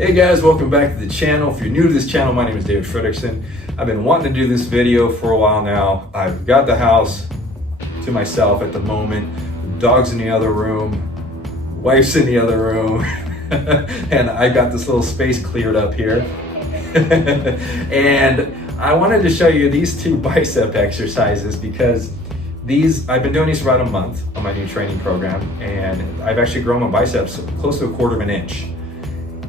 Hey guys, welcome back to the channel. If you're new to this channel, my name is David Fredrickson. I've been wanting to do this video for a while now. I've got the house to myself at the moment. The dog's in the other room, wife's in the other room, and I got this little space cleared up here. And I wanted to show you these two bicep exercises because I've been doing these for about a month on my new training program, and I've actually grown my biceps close to 1/4 inch.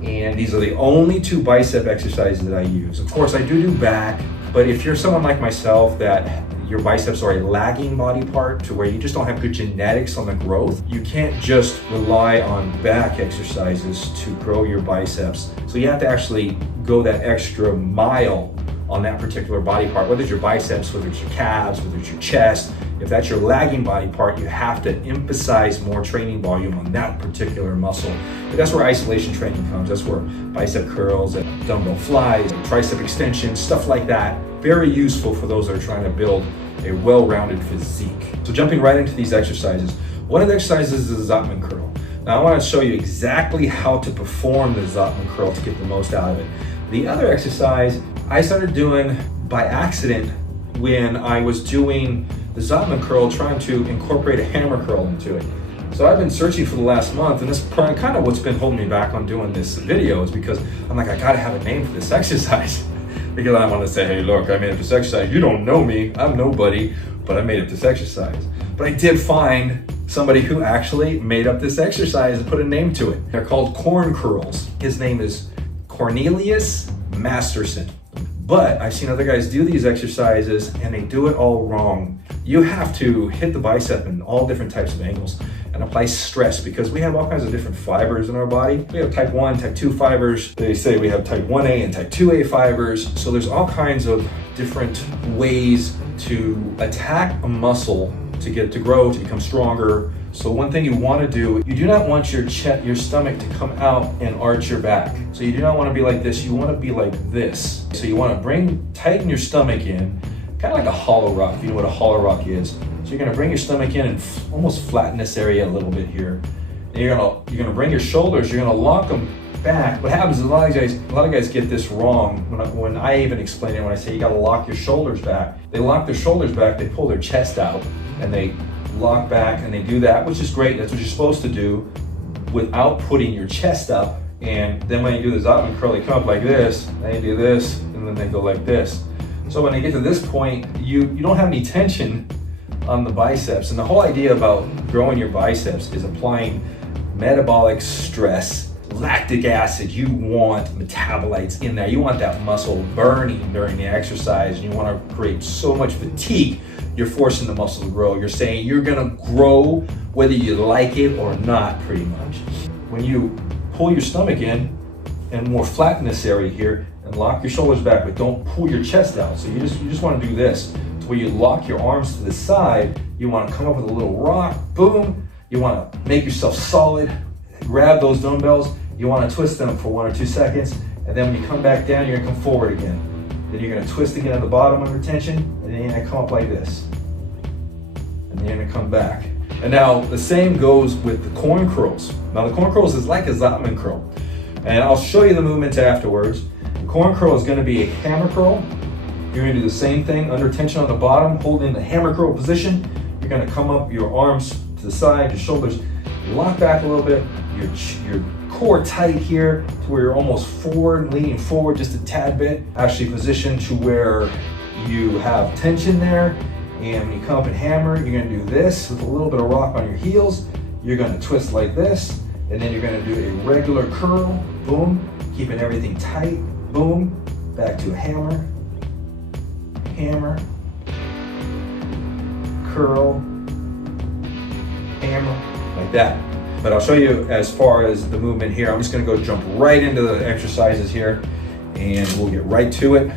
And these are the only two bicep exercises that I use. Of course, I do back, but if you're someone like myself that your biceps are a lagging body part to where you just don't have good genetics on the growth, you can't just rely on back exercises to grow your biceps. So you have to actually go that extra mile on that particular body part, whether it's your biceps, whether it's your calves, whether it's your chest. If that's your lagging body part, you have to emphasize more training volume on that particular muscle. But that's where isolation training comes. That's where bicep curls and dumbbell flies, and tricep extensions, stuff like that. Very useful for those that are trying to build a well-rounded physique. So jumping right into these exercises. One of the exercises is the Zottman curl. Now I want to show you exactly how to perform the Zottman curl to get the most out of it. The other exercise I started doing by accident when I was doing the Zottman curl, trying to incorporate a hammer curl into it. So I've been searching for the last month, and this is kind of what's been holding me back on doing this video, is because I'm like, I gotta have a name for this exercise. Because I want to say, hey look, I made up this exercise. You don't know me, I'm nobody, but I made up this exercise. But I did find somebody who actually made up this exercise and put a name to it. They're called corn curls. His name is Cornelius MASTERSON. But I've seen other guys do these exercises and they do it all wrong. You have to hit the bicep in all different types of angles and apply stress, because we have all kinds of different fibers in our body. We have type 1, type 2 fibers. They say we have type 1A and type 2A fibers. So there's all kinds of different ways to attack a muscle to get it to grow, to become stronger. So one thing you want to do, you do not want your stomach to come out and arch your back. So you do not want to be like this, you want to be like this. So you want to tighten your stomach in, kind of like a hollow rock, if you know what a hollow rock is. So you're going to bring your stomach in and almost flatten this area a little bit here. And you're going to bring your shoulders, you're going to lock them back. What happens is a lot of guys get this wrong. When I even explain it, when I say you got to lock your shoulders back, they lock their shoulders back, they pull their chest out, and they lock back, and they do that, which is great. That's what you're supposed to do without putting your chest up. And then when you do the Zottman curl, they come up like this, then you do this, and then they go like this. So when they get to this point, you don't have any tension on the biceps. And the whole idea about growing your biceps is applying metabolic stress, lactic acid. You want metabolites in there. You want that muscle burning during the exercise, and you want to create so much fatigue. You're forcing the muscle to grow. You're saying you're gonna grow whether you like it or not, pretty much. When you pull your stomach in and more flatten this area here and lock your shoulders back, but don't pull your chest out. So you just wanna do this, to where you lock your arms to the side. You wanna come up with a little rock, boom. You wanna make yourself solid, grab those dumbbells. You wanna twist them for 1 or 2 seconds, and then when you come back down, you're gonna come forward again. Then you're gonna twist again at the bottom under tension, and then you're gonna come up like this. And then you're gonna come back. And now the same goes with the corn curls. Now the corn curls is like a Zottman curl. And I'll show you the movements afterwards. The corn curl is gonna be a hammer curl. You're gonna do the same thing, under tension on the bottom, holding the hammer curl position. You're gonna come up, your arms to the side, your shoulders lock back a little bit, your core tight here to where you're almost forward, leaning forward just a tad bit. Actually positioned to where you have tension there. And when you come up and hammer, you're gonna do this with a little bit of rock on your heels. You're gonna twist like this, and then you're gonna do a regular curl, boom, keeping everything tight, boom, back to a hammer, hammer, curl, hammer, like that. But I'll show you as far as the movement here. I'm just gonna go jump right into the exercises here, and we'll get right to it.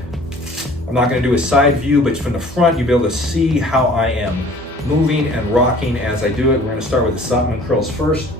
I'm not gonna do a side view, but from the front, you'll be able to see how I am moving and rocking as I do it. We're gonna start with the Zottman curls first.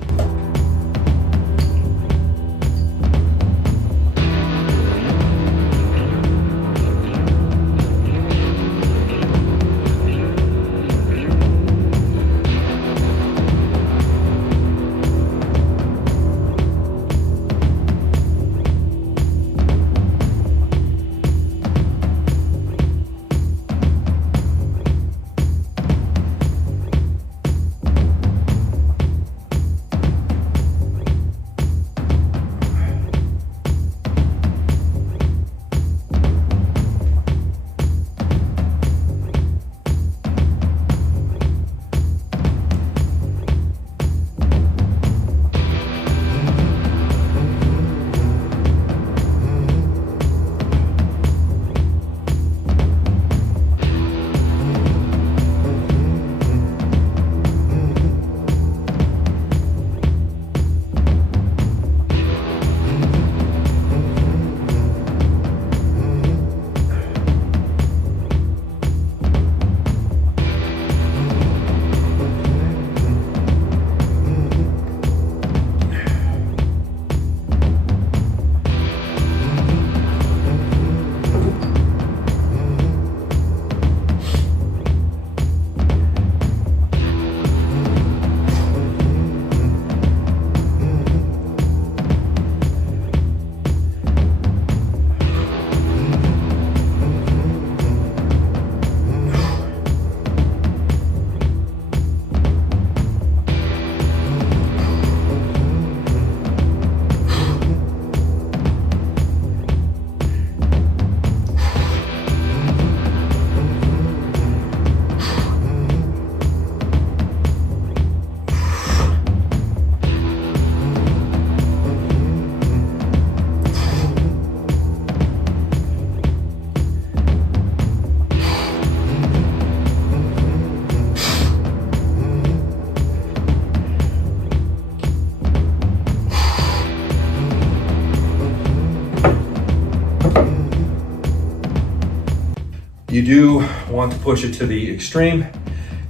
You do want to push it to the extreme.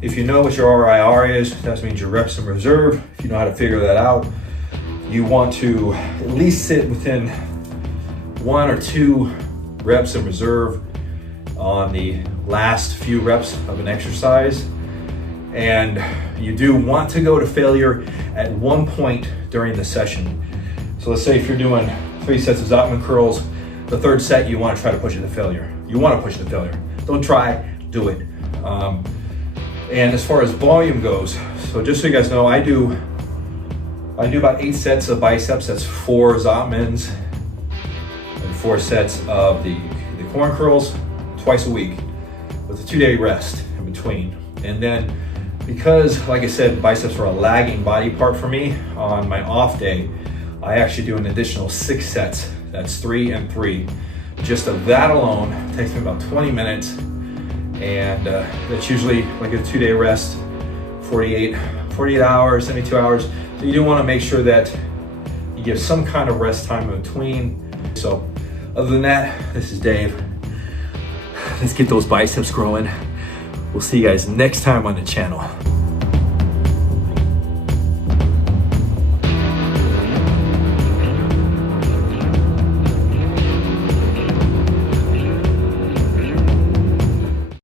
If you know what your RIR is, that means your reps in reserve. If you know how to figure that out, you want to at least sit within 1 or 2 reps in reserve on the last few reps of an exercise. And you do want to go to failure at one point during the session. So let's say if you're doing 3 sets of Zottman curls, the 3rd set you want to try to push it to failure. You want to push it to failure. Don't try, do it. And as far as volume goes, so just so you guys know, I do about 8 sets of biceps. That's 4 Zottmans and 4 sets of the corn curls twice a week with a 2-day rest in between. And then because, like I said, biceps are a lagging body part for me, on my off day, I actually do an additional 6 sets. That's 3 and 3. Just of that alone takes me about 20 minutes. And that's usually like a 2-day rest, 48 hours, 72 hours. So you do want to make sure that you give some kind of rest time in between. So other than that, this is Dave. Let's get those biceps growing. We'll see you guys next time on the channel.